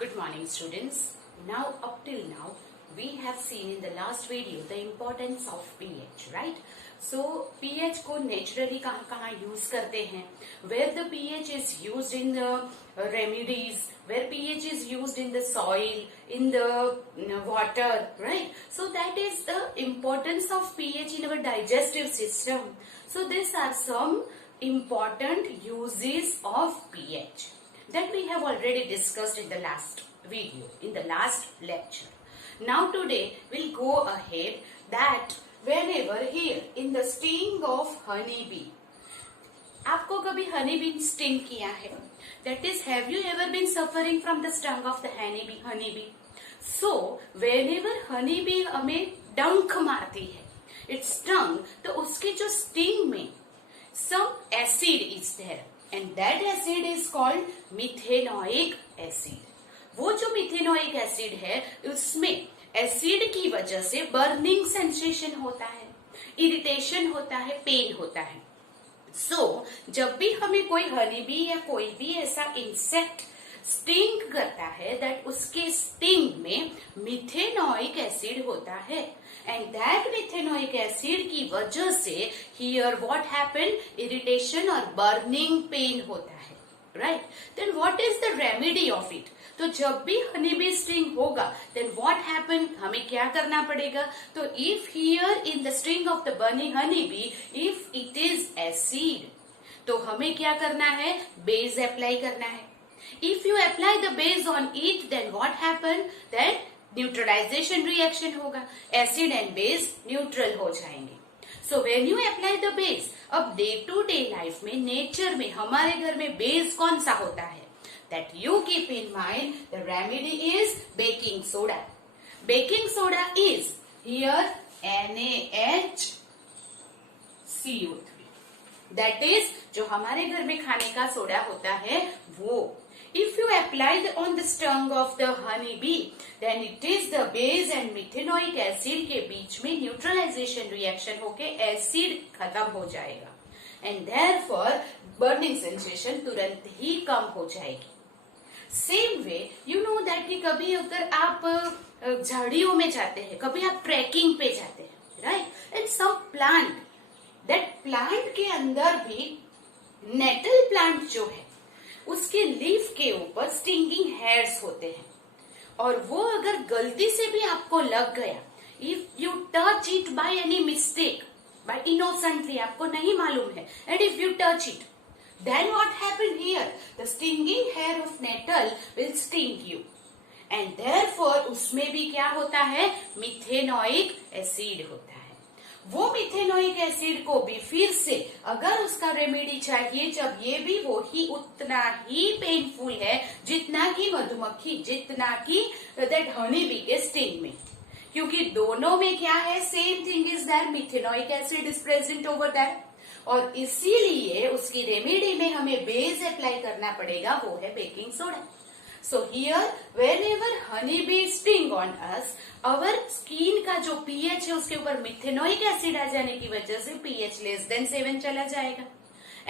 Good morning, students. Now, up till now, we have seen in the last video the importance of pH, right? So, pH को naturally कहाँ कहाँ use करते हैं? Where the pH is used in the remedies, where pH is used in the soil, in the water, right? So that is the importance of pH in our digestive system. So these are some important uses of pH that we have already discussed in the last video, in the last lecture. Now today we'll go ahead that whenever here in the sting of honeybee, आपको कभी honeybee sting किया है? That is, have you ever been suffering from the sting of the honeybee? So whenever honeybee हमें डंक मारती है, its stung, तो उसके जो sting में some acid is there and that acid is called methanoic acid. वो जो मिथेनोइक एसिड है उसमें एसिड की वजह से बर्निंग सेंसेशन होता है, इरिटेशन होता है, पेन होता है. सो जब भी हमें कोई हनीबी या कोई भी ऐसा इंसेक्ट स्टिंग करता है दैट उसके स्टिंग में मिथेनोइक एसिड होता है एंड दैट मिथेनोइक एसिड की वजह से हियर व्हाट हैपन, इरिटेशन और बर्निंग पेन होता है, right? Then what is the remedy of it? तो जब भी हनीबी स्टिंग होगा देन व्हाट हैपन, हमें क्या करना पड़ेगा? तो if here in the sting of the burning honeybee if it is acid, तो हमें क्या करना है? बेस अप्लाई करना है. If you apply the base on it, then what happen? Then neutralization reaction होगा, acid and base neutral हो जाएंगे. So when you apply the base, अब day to day life में, nature में, हमारे घर में base कौन सा होता है? That you keep in mind, the remedy is baking soda. Baking soda is here NaHCO3. That is, जो हमारे घर में खाने का सोडा होता है वो. If you apply on the stung of the honeybee, then it is the base and methanoic acid के बीच में neutralization reaction होके acid खत्म हो जाएगा and therefore burning sensation तुरंत ही कम हो जाएगी. Same way, you know that कि कभी अगर आप झाड़ियों में जाते हैं, कभी आप ट्रैकिंग पे जाते हैं, right? And some plant, that plant के अंदर भी नेटल प्लांट जो है उसके लीफ के ऊपर स्टिंगिंग हेयर्स होते हैं और वो अगर गलती से भी आपको लग गया, if you touch it by any mistake, by innocently, आपको नहीं मालूम है, and if you touch it, then what happen here? The stinging hair of nettle will sting you and therefore उसमें भी क्या होता है? मिथेनोइक एसिड होता है. वो मिथेनोइक एसिड को भी फिर से अगर उसका रेमेडी चाहिए, जब ये भी वो ही उतना ही पेनफुल है जितना कि मधुमक्खी, जितना कि दैट हनी बी के स्टिंग में, क्योंकि दोनों में क्या है? Same thing is that methanoic acid is present over that, और इसीलिए उसकी रेमेडी में हमें बेस अप्लाई करना पड़ेगा, वो है baking soda. So here, whenever honeybee sting on us, our skin का जो pH है उसके ऊपर मिथेनोइक एसिड आ जाने की वजह से pH लेस देन 7 चला जाएगा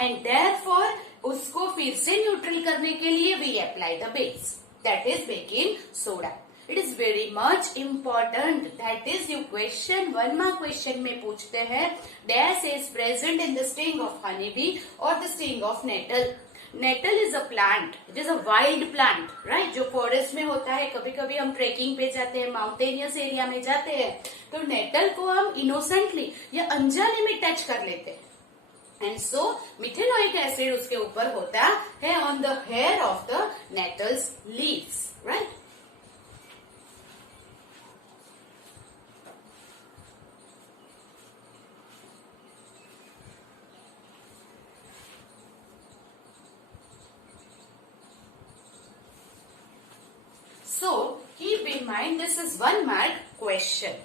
and therefore उसको फिर से न्यूट्रल करने के लिए we apply the base, that is baking soda. It is very much important. That is, you question, one mark question में पूछते हैं dash is present in the sting of honeybee or the sting of nettle. Nettle is a plant, it is a wild plant, right, जो forest में होता है. कभी कभी हम ट्रेकिंग पे जाते हैं, माउंटेनियस एरिया में जाते हैं, तो नेटल को हम इनोसेंटली या अनजाने में टच कर लेते हैं एंड सो मिथेनोइक एसिड उसके ऊपर होता है on the hair of the nettles leaves, right. So keep in mind this is 1 mark question.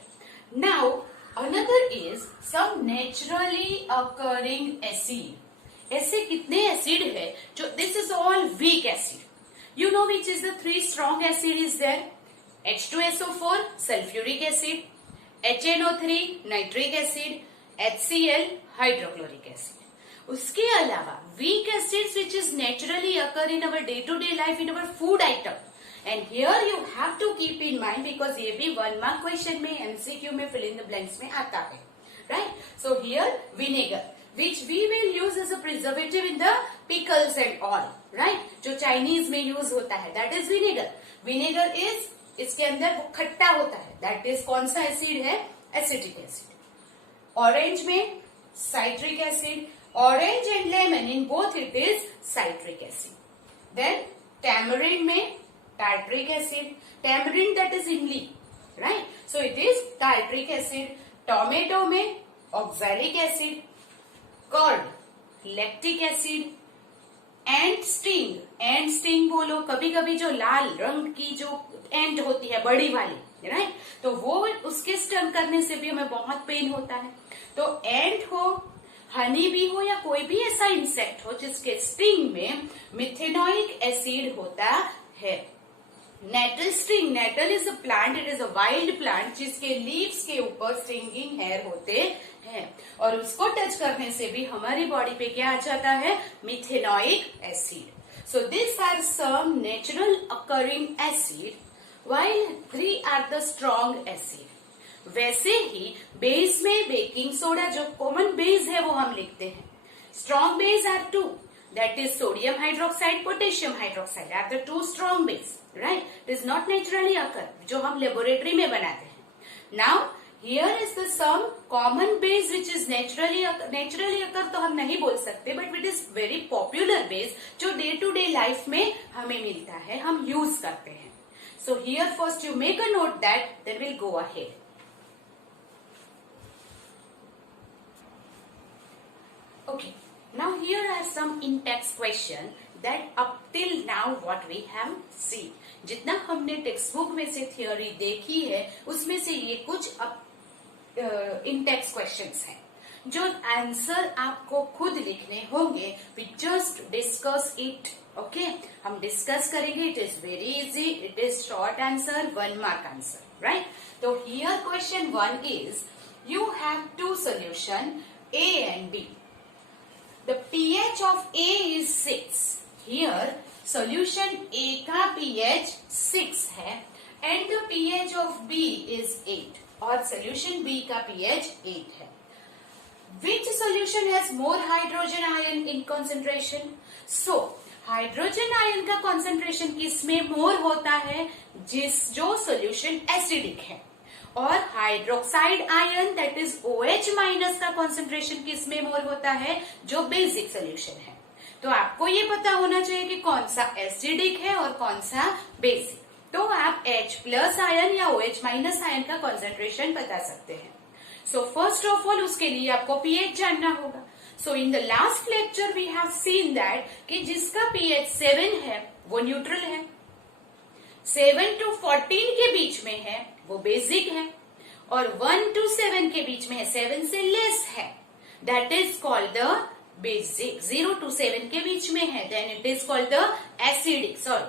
Now another is some naturally occurring acid. ऐसे कितने एसिड है जो this is all weak acid. You know which is the 3 strong acid is there? H2SO4 sulfuric acid, HNO3 nitric acid, HCl hydrochloric acid. उसके अलावा weak acids which is naturally occur in our day to day life in our food item, and here you have to keep in mind because ये भी 1 mark question में MCQ में fill in the blanks में आता है, right. So here vinegar which we will use as a preservative in the pickles and all, right? जो Chinese में use होता है that is vinegar. Vinegar is इसके अंदर वो खट्टा होता है, that is कौन सा एसिड है? Acetic acid. ऑरेंज में citric acid, orange and lemon in both it is citric acid. Then tamarind में tartaric acid, tamarind that is imli, right. So it is tartaric acid. Tomato में oxalic acid, curd lactic acid, ant sting. Ant sting बोलो, कभी कभी जो लाल रंग की जो एंट होती है बड़ी वाली, राइट, तो वो उसके स्टंग करने से भी हमें बहुत पेन होता है. तो एंट हो, हनी बी हो या कोई भी ऐसा इंसेक्ट हो जिसके स्टिंग में मिथेनोइक एसिड होता है. Nettle sting, nettle is a plant, it is a wild plant जिसके लीव्स के ऊपर स्टिंगिंग हेयर होते हैं और उसको टच करने से भी हमारी बॉडी पे क्या आ जाता है? Methanoic acid. So this are some natural occurring acid while 3 are the strong acid. वैसे ही बेस में बेकिंग सोडा जो कॉमन बेस है वो हम लिखते हैं. Strong base are 2, that is sodium hydroxide, potassium hydroxide are the 2 strong base, right? It is not naturally occur, जो हम लेबोरेटरी में बनाते हैं. Now here is the some common base which is naturally occur तो हम नहीं बोल सकते, but it is very popular base जो day to day life में हमें मिलता है, हम यूज करते हैं. So here first you make a note that, then we'll go ahead. Okay. Now here are some in-text question that up till now what we have seen. जितना हमने text book में से थियोरी देखी है उसमें से ये कुछ in-text questions हैं जो आंसर आपको खुद लिखने होंगे. We just discuss it. Okay? हम डिस्कस करेंगे. It is very easy. It is short answer, 1 mark answer. Right? So here question 1 is, you have 2 solution A and B. The pH of A is 6. Here solution A का pH 6 है and the pH of B is 8 और solution B का pH 8 है. Which solution has more hydrogen ion in concentration? So hydrogen ion का concentration किसमें more होता है? जो solution acidic है. और hydroxide ion that is OH minus का कॉन्सेंट्रेशन किसमें मोर होता है? जो बेसिक सोल्यूशन है. तो आपको ये पता होना चाहिए कि कौन सा एसिडिक है और कौन सा बेसिक. तो आप H प्लस आयन या OH माइनस आयन का कॉन्सेंट्रेशन बता सकते हैं. सो फर्स्ट ऑफ ऑल उसके लिए आपको pH जानना होगा. So in the last lecture we have seen that कि जिसका pH 7 है वो न्यूट्रल है, 7 to 14 के बीच में है वो बेसिक है और 1 to 7 के बीच में है, 7 से लेस है, that is called the basic. 0 to 7 के बीच में है then it is called the acidic. Sorry,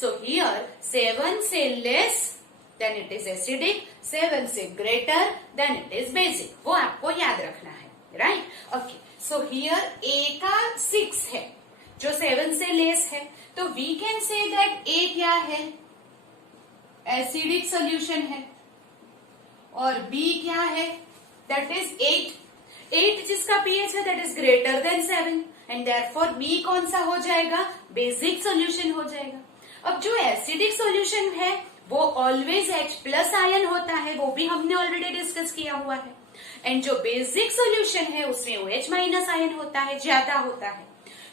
so here 7 से less then it is acidic, 7 से greater then it is basic. वो आपको याद रखना है, right. Okay, so here A का 6 है जो 7 से लेस है, तो we can say that A क्या है? एसिडिक सोल्यूशन है और B क्या है? That is 8. 8 जिसका pH है that is greater than 7 and therefore B कौन सा हो जाएगा? बेसिक सोल्यूशन हो जाएगा. अब जो एसिडिक सोल्यूशन है वो ऑलवेज H प्लस आयन होता है, वो भी हमने ऑलरेडी डिस्कस किया हुआ है. एंड जो बेसिक सोल्यूशन है उसमें OH माइनस आयन होता है, ज्यादा होता है.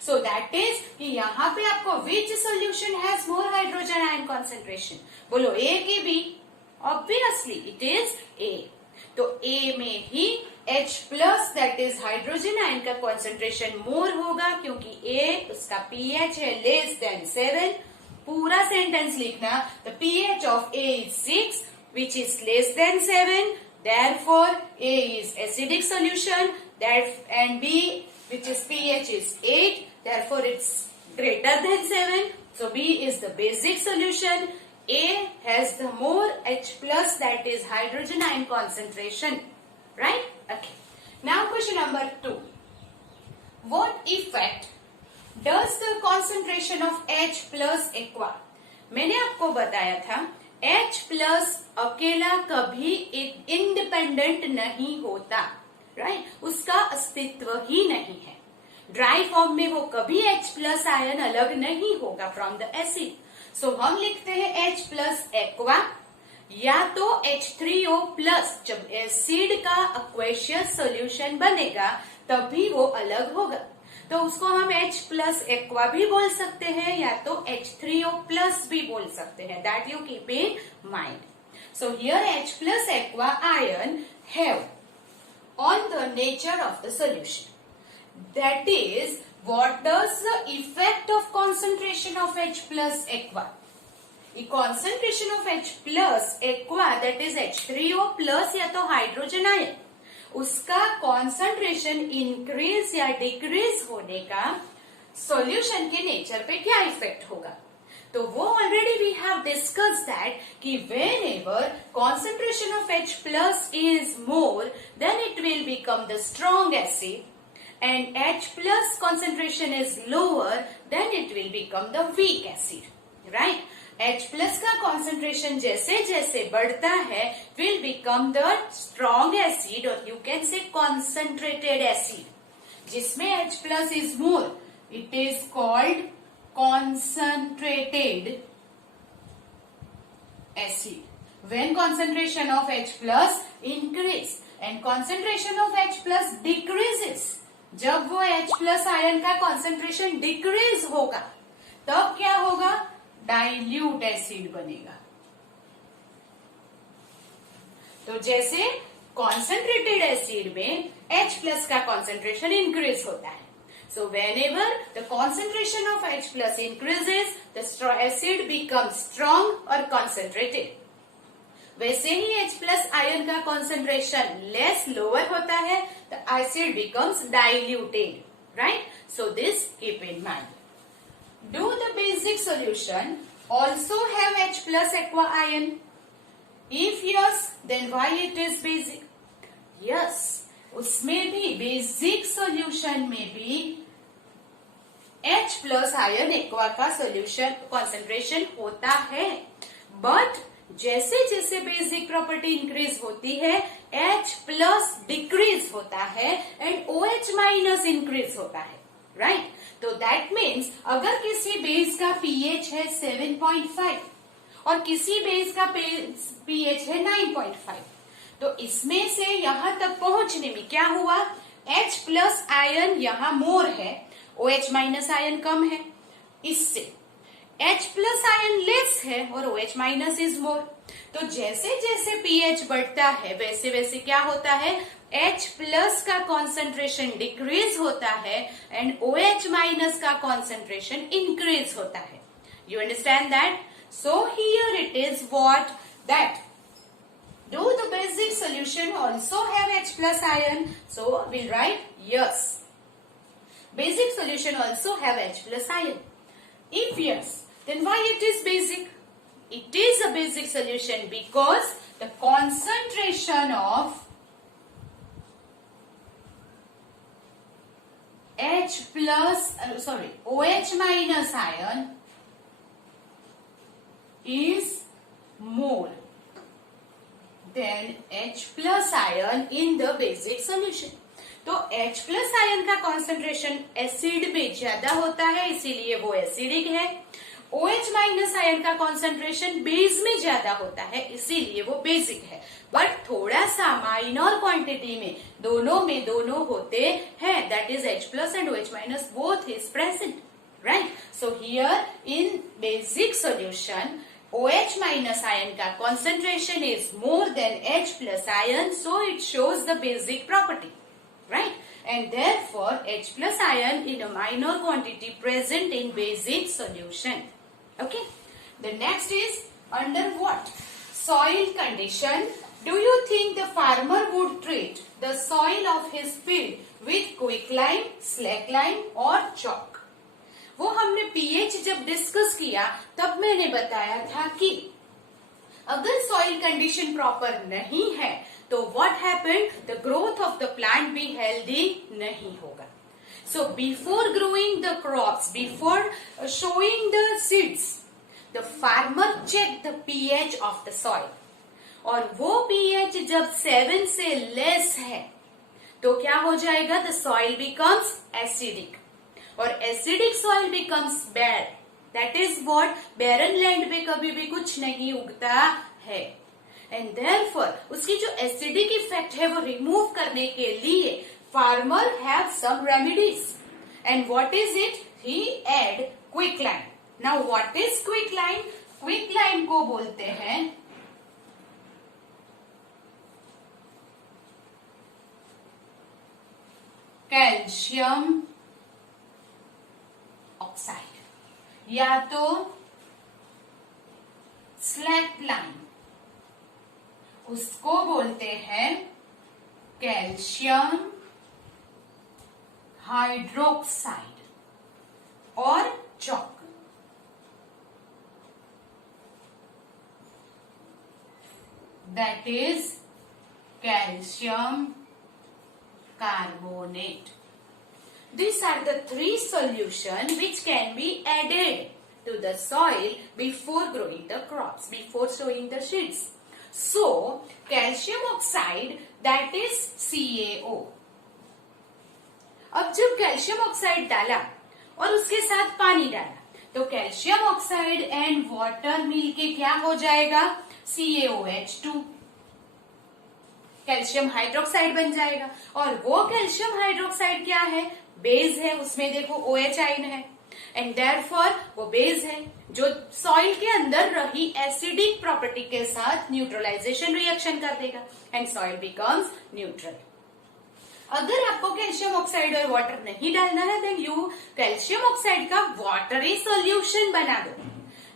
So that is कि यहाँ पे आपको which solution has more hydrogen ion concentration? बोलो A की B? Obviously it is A. तो A में ही H plus that is hydrogen ion का concentration more होगा क्योंकि A उसका pH है less than 7. पूरा sentence लिखना, the pH of A is 6 which is less than 7. Therefore A is acidic solution and B which is pH is 8. Therefore, it's greater than 7. So, B is the basic solution. A has the more H plus that is hydrogen ion concentration. Right? Okay. Now, question number 2. What effect does the concentration of H plus aqua मैंने आपको बताया था H plus अकेला कभी एक independent नहीं होता, right? उसका अस्तित्व ही नहीं है। ड्राई फॉर्म में वो कभी H प्लस आयन अलग नहीं होगा फ्रॉम द एसिड। सो हम लिखते हैं H प्लस एक्वा, या तो H3O प्लस जब एसिड का एक्वेशियस सोल्यूशन बनेगा तभी वो अलग होगा, तो उसको हम H प्लस एक्वा भी बोल सकते हैं या तो H3O प्लस भी बोल सकते हैं। That you keep in mind. So here H plus aqua ion have on the nature of the solution. That is, what does the effect of concentration of H plus aqua? The concentration of H plus aqua, that is H3O plus या तो hydrogen ion, उसका concentration increase या decrease होने का solution के nature पे क्या effect होगा? तो वो already we have discuss that कि whenever concentration of H plus is more, then it will become the strong acid, and H plus concentration is lower, then it will become the weak acid, right? H plus का concentration जैसे जैसे बढ़ता है will become the strong acid, or you can say concentrated acid. जिसमें H plus is more, it is called concentrated acid. When concentration of H plus increase and concentration of H plus decreases, जब वो H plus ion का concentration decrease होगा तब क्या होगा? Dilute acid बनेगा। तो जैसे concentrated एसिड में H plus का concentration increase होता है, so whenever the concentration of H plus increases, the acid becomes strong or concentrated. वैसे ही H plus आयन का concentration less lower होता है, the acid becomes diluted, right? So this keep in mind. Do the basic solution also have H plus aqua ion? If yes, then why it is basic? Yes, उसमें भी basic solution में भी H plus ion aqua का solution concentration होता है, but जैसे जैसे basic property increase होती है H प्लस डिक्रीज होता है एंड OH माइनस इंक्रीज होता है, राइट? तो दैट मीन्स अगर किसी बेस का pH है 7.5 और किसी बेस का pH है 9.5, तो इसमें से यहां तक पहुंचने में क्या हुआ? H प्लस आयन यहां मोर है, OH माइनस आयन कम है, इससे H प्लस आयन लेस है और OH माइनस इज मोर। तो जैसे जैसे pH बढ़ता है वैसे वैसे क्या होता है? H प्लस का कॉन्सेंट्रेशन डिक्रीज होता है एंड OH माइनस का कॉन्सेंट्रेशन इंक्रीज होता है। You understand that? So here it is what that do the basic solution also have H plus ion? So we'll write yes. Basic solution also have H plus ion. If yes, then why it is basic? It is a basic solution because the concentration of OH minus ion is more than H plus ion in the basic solution. तो H plus ion का concentration acid में ज्यादा होता है, इसीलिए वो acidic है। OH minus ion का कॉन्सेंट्रेशन बेस में ज्यादा होता है, इसीलिए वो बेसिक है। बट थोड़ा सा माइनर क्वांटिटी में दोनों होते हैं, that is H plus and OH minus both is present, right? So here in basic solution OH minus ion का concentration is more than H plus ion, so it shows the basic property, right? And therefore H plus ion in a minor quantity present in basic solution. Okay. The next is under what soil condition do you think the farmer would treat the soil of his field with quicklime, slackline or chalk? वो हमने pH जब discuss किया तब मैंने बताया था कि अगर सॉइल कंडीशन प्रॉपर नहीं है तो what happened? The growth of the plant भी हेल्दी नहीं होगा। So before growing the crops, before sowing the seeds, the farmer check the pH of the soil, और वो pH जब 7 से लेस है तो क्या हो जाएगा? द सॉइल बिकम्स एसिडिक, और acidic soil becomes bad. That is what, barren land पे कभी भी कुछ नहीं उगता है। एंड देयरफॉर उसकी जो एसिडिक इफेक्ट है वो रिमूव करने के लिए farmer have some remedies, and what is it? He add quicklime. Now what is quicklime? Quicklime को बोलते हैं कैल्शियम ऑक्साइड या तो स्लैकलाइन, उसको बोलते हैं कैल्शियम हाइड्रोक्साइड और chalk. That is calcium carbonate. These are the three solutions which can be added to the soil before growing the crops, before sowing the seeds. So, calcium oxide, that is CaO. अब जब calcium oxide डाला और उसके साथ पानी डाला तो calcium oxide and water मिलके क्या हो जाएगा? CaOH2, कैल्शियम हाइड्रोक्साइड बन जाएगा। और वो कैल्शियम हाइड्रोक्साइड क्या है? बेस है, उसमें देखो OH आयन है, एंड देयरफॉर वो बेस है जो सॉइल के अंदर रही एसिडिक प्रॉपर्टी के साथ न्यूट्रलाइजेशन रिएक्शन कर देगा एंड सॉइल बिकम्स न्यूट्रल। अगर आपको कैल्शियम ऑक्साइड और वाटर नहीं डालना है देन यू कैल्शियम ऑक्साइड का वाटरी सॉल्यूशन बना दो,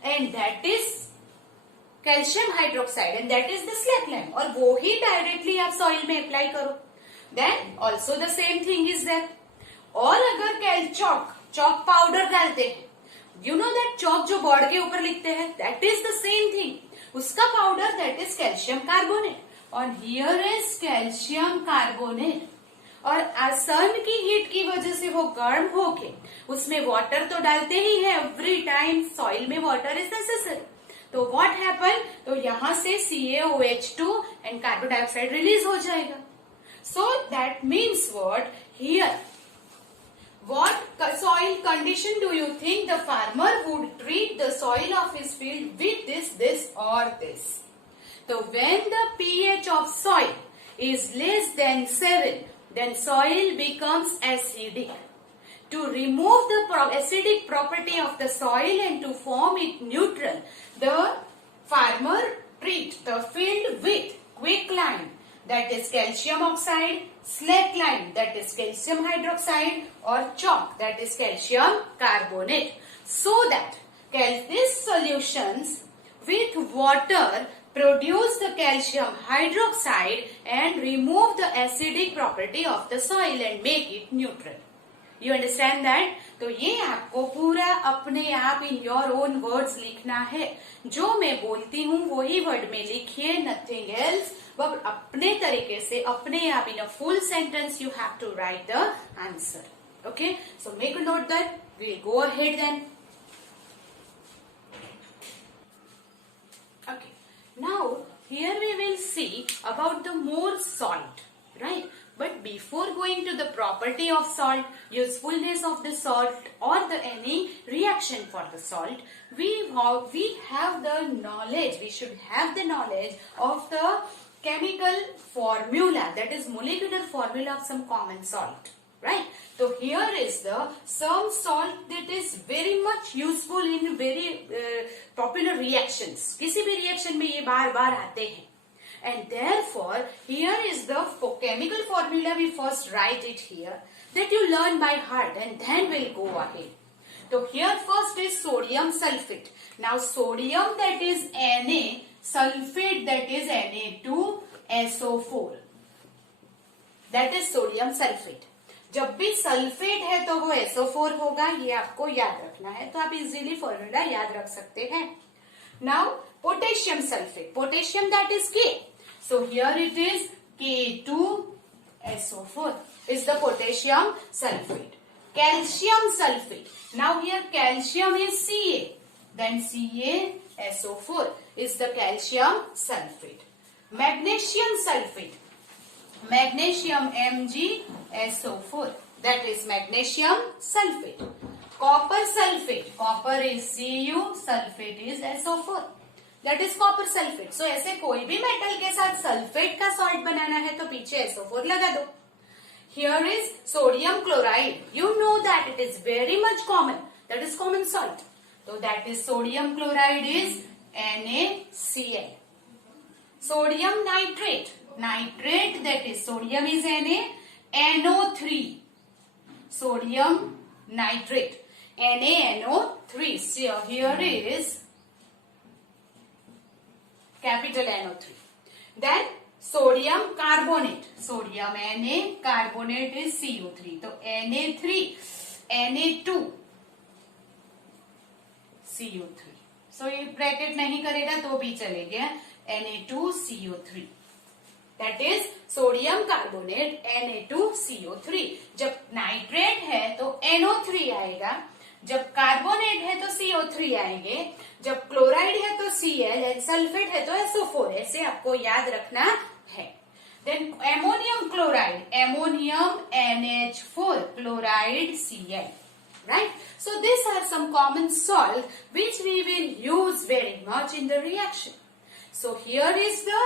and that is calcium hydroxide, and that is the slaked lime, और वो ही डायरेक्टली आप सॉइल में अप्लाई करो, then also the same thing is there. और अगर चॉक पाउडर डालते हैं, यू नो दैट चॉक जो बोर्ड के ऊपर लिखते हैं, that is the same thing, उसका powder that is calcium carbonate, और हियर इज कैल्शियम कार्बोनेट। और सन की हीट की वजह से वो गर्म होके उसमें वाटर तो डालते ही है, एवरी टाइम सॉइल में वाटर इज नेसेसरी। तो व्हाट हैपन, तो यहां से CaOH2 and carbon dioxide release हो जाएगा। So that means what here, what soil condition do you think the farmer would treat the soil of his field with this or this? So when the pH of soil is less than 7, then soil becomes acidic. To remove the acidic property of the soil and to form it neutral, the farmer treat the field with quicklime, that is calcium oxide, slackline, that is calcium hydroxide, or chalk, that is calcium carbonate, so that these solutions with water produce the calcium hydroxide and remove the acidic property of the soil and make it neutral. You understand that? तो ये आपको पूरा अपने आप in your own words लिखना है। जो मैं बोलती हूँ वही वर्ड में लिखिए, नथिंग एल्स। बट अपने तरीके से अपने आप in a full sentence you have to write the answer. Okay, so make a note that, we'll go ahead then. Okay, now here we will see about the more salt, right? But before going to the property of salt, usefulness of the salt, or the any reaction for the salt, we have the knowledge. We should have the knowledge of the chemical formula, that is molecular formula of some common salt, right? So here is the some salt that is very much useful in very popular reactions. किसी भी reaction में ये बार बार आते हैं. And therefore, here is the chemical formula. We first write it here, that you learn by heart, and then we'll go ahead. So here first is sodium sulfate. Now sodium, that is Na, sulfate, that is Na2SO4. That is sodium sulfate. जब भी sulphate है तो वो SO4 होगा, ये आपको याद रखना है, तो आप इजीली फॉर्मूला याद रख सकते हैं. Now potassium sulfate, potassium that is K. So here it is K2SO4 is the potassium sulfate. Calcium sulfate. Now here calcium is Ca. then CaSO4 is the calcium sulfate. Magnesium sulfate, magnesium MgSO4, that is magnesium sulfate. Copper sulfate, copper is Cu, sulfate is SO4, that is copper sulfate. So ऐसे कोई भी metal के साथ sulphate का salt बनाना है तो पीछे SO4 लगा दो. Here is sodium chloride. You know that it is very much common. That is common salt. So that is sodium chloride is NaCl. Sodium nitrate. Nitrate, that is sodium is NaNO3. Sodium nitrate. NaNO3. So here is capital NO3. Then sodium carbonate. Sodium Na, carbonate is CO3. तो Na3, Na2, CO3. So ये bracket नहीं करेगा तो भी चलेगा. Na2CO3. That is sodium carbonate Na2CO3. जब nitrate है तो NO3 आएगा, जब कार्बोनेट है तो CO3 आएंगे, जब क्लोराइड है तो Cl, सल्फेट है तो SO4. ऐसे आपको याद रखना है. Then ammonium chloride, ammonium NH4, chloride Cl. Right? So these are some common salt which we will use very much in the reaction. So here is the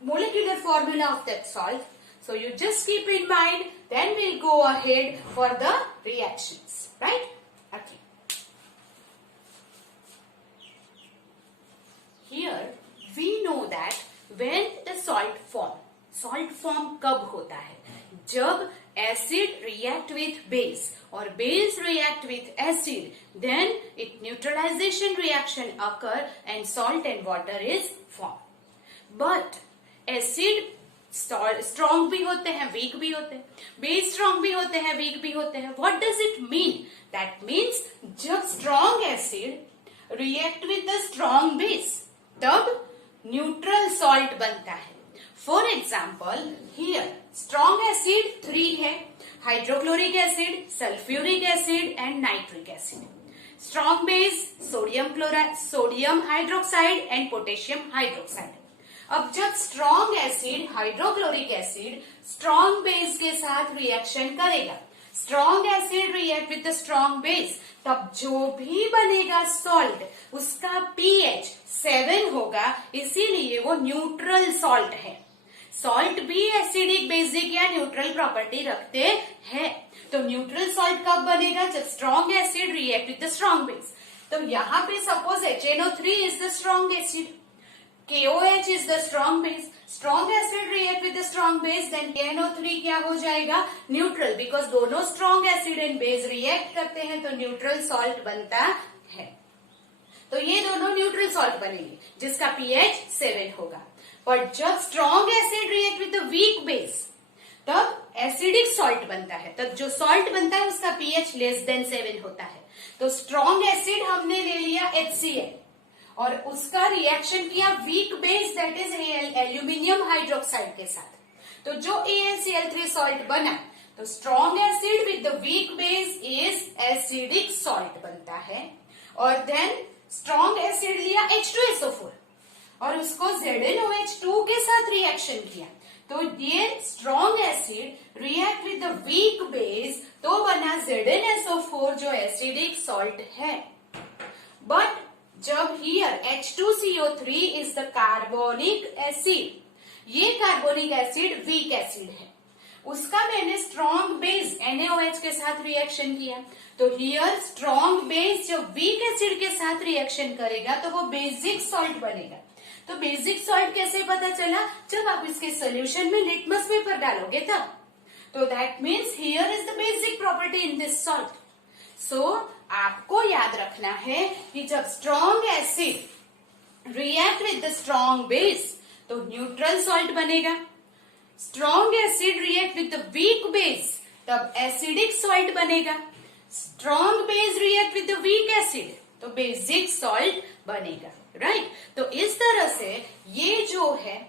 molecular formula of that salt. So you just keep in mind, then we'll go ahead for the reactions. Right? Okay. Here we know that when the salt form कब होता है? जब acid react with base or base react with acid, then it neutralization reaction occur and salt and water is formed. But acid strong भी होते हैं, weak भी होते हैं, base strong भी होते हैं, weak भी होते हैं. What does it mean? That means जब strong acid react with the strong base, तब neutral salt बनता है. For example, here strong acid 3 है, hydrochloric acid, sulfuric acid and nitric acid. Strong base sodium chloride, sodium hydroxide and potassium hydroxide. अब जब strong acid hydrochloric acid strong base के साथ reaction करेगा, strong acid react with the strong base, तब जो भी बनेगा salt उसका pH 7 होगा, इसीलिए वो neutral salt है. सॉल्ट भी एसिडिक, बेसिक या न्यूट्रल प्रॉपर्टी रखते हैं. तो न्यूट्रल सॉल्ट कब बनेगा? जब strong acid react with the strong base. तो यहाँ पे suppose HNO3 is the strong acid, KOH is the strong base. Strong acid react with the strong base, then KNO3 क्या हो जाएगा? न्यूट्रल, बिकॉज दोनों strong acid and base react करते हैं तो न्यूट्रल सॉल्ट बनता है. तो ये दोनों न्यूट्रल सॉल्ट बनेंगे जिसका pH 7 होगा. पर जब strong acid react with the weak base, तब एसिडिक सॉल्ट बनता है. तब जो सॉल्ट बनता है उसका pH लेस देन 7 होता है. तो स्ट्रॉन्ग एसिड हमने ले लिया HCl और उसका रिएक्शन किया weak base that is aluminium hydroxide के साथ. तो जो AlCl3 सॉल्ट बना, तो strong acid with the weak base is acidic salt बनता है. और देन स्ट्रॉन्ग एसिड लिया H2SO4 और उसको ZnOH2 के साथ रिएक्शन किया, तो ये strong acid react with the weak base, तो बना ZnSO4 जो एसिडिक सॉल्ट है. बट जब here H2CO3 is the carbonic acid, ये कार्बोनिक एसिड वीक एसिड है, उसका मैंने स्ट्रॉन्ग बेस NaOH के साथ रिएक्शन किया. तो हियर स्ट्रॉन्ग बेस जब वीक एसिड के साथ रिएक्शन करेगा तो वो बेसिक सॉल्ट बनेगा. तो बेसिक सॉल्ट कैसे पता चला? जब आप इसके सोल्यूशन में लिटमस पेपर डालोगे तब. तो that means here is the basic property in this salt. सो आपको याद रखना है कि जब strong acid react with the strong base तो न्यूट्रल सॉल्ट बनेगा. Strong acid react with the weak base, तब एसिडिक सॉल्ट बनेगा. Strong base react with the weak acid, तो बेसिक सॉल्ट बनेगा. राइट? तो इस तरह से ये जो है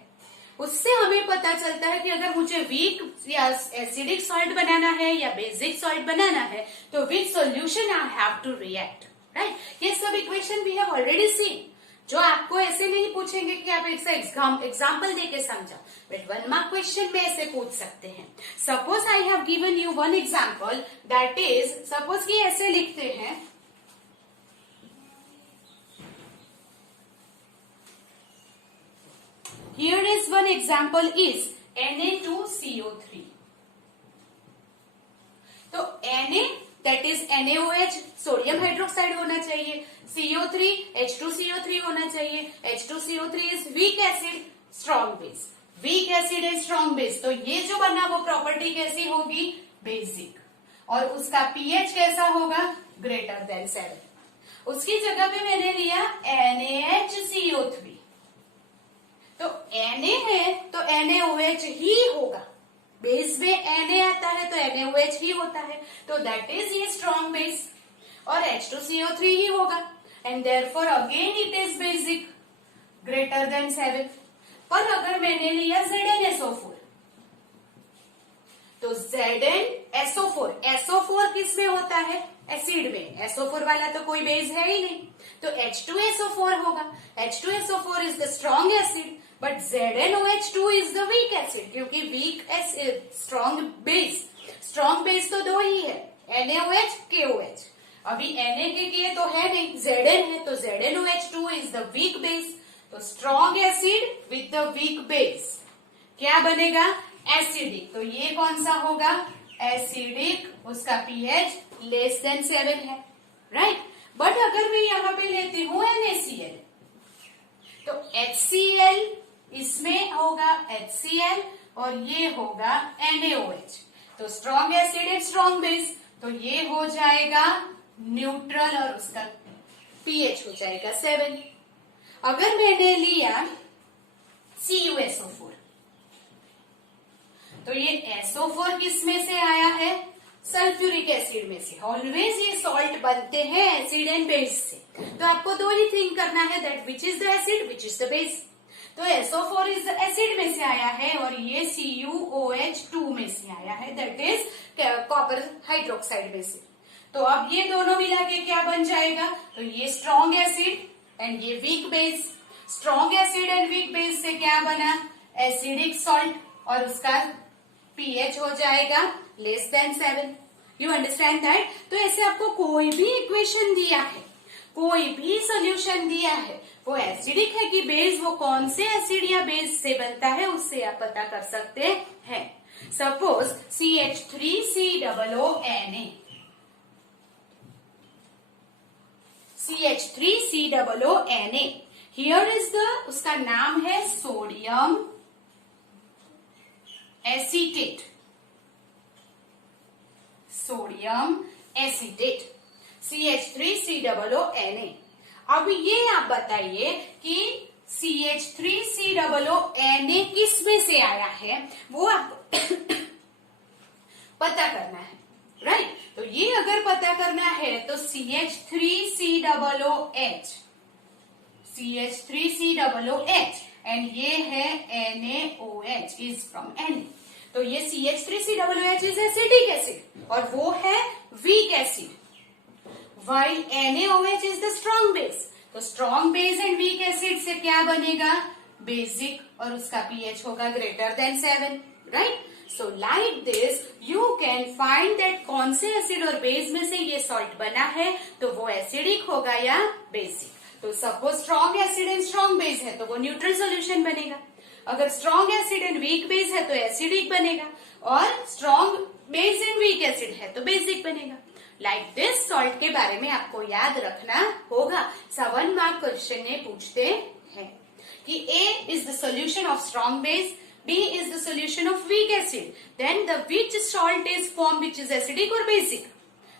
उससे हमें पता चलता है कि अगर मुझे वीक या एसिडिक सॉल्ट बनाना है या बेसिक सॉल्ट बनाना है तो which solution I have to react. Right. ये सब equation we have already seen, जो आपको ऐसे नहीं पूछेंगे कि आप एक एग्जाम्पल देके समझाओ, बट 1 मार्क क्वेश्चन में ऐसे पूछ सकते हैं। Suppose I have given you 1 example, that is, suppose कि ऐसे लिखते हैं, here is one example is Na2CO3। तो Na that is NaOH sodium hydroxide होना चाहिए, CO3 H2CO3 होना चाहिए, H2CO3 is weak acid strong base, weak acid है स्ट्रॉन्ग बेस, तो ये जो बना वो प्रॉपर्टी कैसी होगी, बेसिक, और उसका पीएच कैसा होगा, ग्रेटर देन 7। उसकी जगह पे मैंने लिया NaHCO3, तो Na है तो NaOH ही होगा, बेस में Na आता है तो NaOH ही होता है, तो दैट इज ये स्ट्रॉन्ग बेस, और H2CO3 ही होगा, and therefore again it is basic, greater than 7। पर अगर मैंने लिया ZnSO4, तो ZnSO4, SO4 किस में होता है, एसिड में, SO4 वाला तो कोई बेस है ही नहीं, तो H2SO4 होगा, H2SO4 is the strong acid, but ZnOH2 is the weak acid, क्योंकि वीक एसिड स्ट्रॉन्ग बेस तो दो ही है, NaOH KOH। अभी Na के तो है नहीं, Zn है, तो ZnOH2 is the weak base, तो strong acid with the weak base क्या बनेगा, एसिडिक, तो ये कौन सा होगा, एसिडिक, उसका पीएच लेस देन 7 है, राइट। बट अगर मैं यहाँ पे लेती हूँ NaCl, तो HCl इसमें होगा HCl और ये होगा NaOH, तो strong acid and strong base, तो ये हो जाएगा न्यूट्रल और उसका पीएच हो जाएगा 7। अगर मैंने लिया CuSO4, तो ये SO4 किस में से आया है, सल्फ्यूरिक एसिड में से। ऑलवेज ये सॉल्ट बनते हैं एसिड एंड बेस से, तो आपको दो ही थिंक करना है, that which is the acid which is the base. तो SO4 इज एसिड में से आया है और ये CuOH2 में से आया है, दैट इज कॉपर हाइड्रोक्साइड में से। तो अब ये दोनों मिला के क्या बन जाएगा, तो ये स्ट्रॉन्ग एसिड एंड ये weak base, strong acid and weak base से क्या बना, एसिडिक सॉल्ट, और उसका पीएच हो जाएगा less than 7। You understand that. तो ऐसे आपको कोई भी इक्वेशन दिया है, कोई भी सोल्यूशन दिया है, वो एसिडिक है कि बेस, वो कौन से एसिड या बेस से बनता है उससे आप पता कर सकते हैं। Suppose CH3COONA, CH3COONA, here is the, उसका नाम है sodium acetate, sodium acetate, CH3COONA। अब ये आप बताइए कि CH3COONA किस में से आया है, वो आपको पता करना है, राइट। तो ये अगर पता करना है तो CH3COOH एंड ये है NaOH इज फ्रॉम Na। तो ये CH3COOH इज एसिडिक एसिड और वो है weak acid, while NaOH is the strong base। तो strong base and weak acid से क्या बनेगा, बेसिक, और उसका pH होगा greater than 7, right? So like this you can find that कौन से एसिड और बेस में से ये सॉल्ट बना है, तो वो एसिडिक होगा या बेसिक। तो suppose strong acid and strong base है तो वो न्यूट्रल सोल्यूशन बनेगा, अगर strong acid and weak base है तो एसिडिक बनेगा, और strong base and weak acid है तो बेसिक बनेगा। लाइक दिस सॉल्ट के बारे में आपको याद रखना होगा। 7 मार्क क्वेश्चन ने पूछते हैं कि A is the solution of strong base, B is the solution of weak acid, then the which salt is formed which is acidic or basic,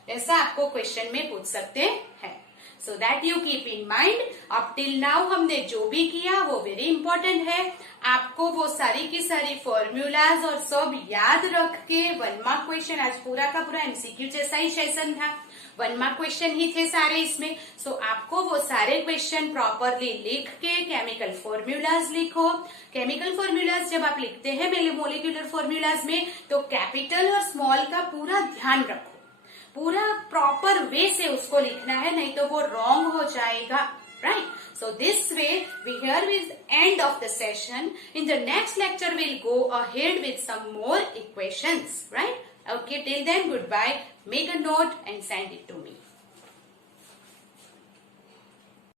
ऐसा आपको क्वेश्चन में पूछ सकते हैं। So that you keep in mind. Up till now हमने जो भी किया वो वेरी इंपॉर्टेंट है, आपको वो सारी की सारी फॉर्मूलाज और सब याद रख के 1 मार्क क्वेश्चन, आज पूरा का पूरा एमसीक्यू जैसा ही सेशन था, 1 मार्क क्वेश्चन ही थे सारे इसमें। सो आपको वो सारे क्वेश्चन प्रॉपरली लिख के केमिकल फॉर्मूलाज लिखो। केमिकल फॉर्मूलाज जब आप लिखते हैं मोलिक्यूलर फॉर्मूलाज में, तो कैपिटल और स्मॉल का पूरा ध्यान रखो, पूरा प्रॉपर वे से उसको लिखना है, नहीं तो वो रॉन्ग हो जाएगा, right? So this way we here is end of the session. In the next lecture we'll go ahead with some more equations, right? Okay, till then, goodbye. Make a note and send it to me.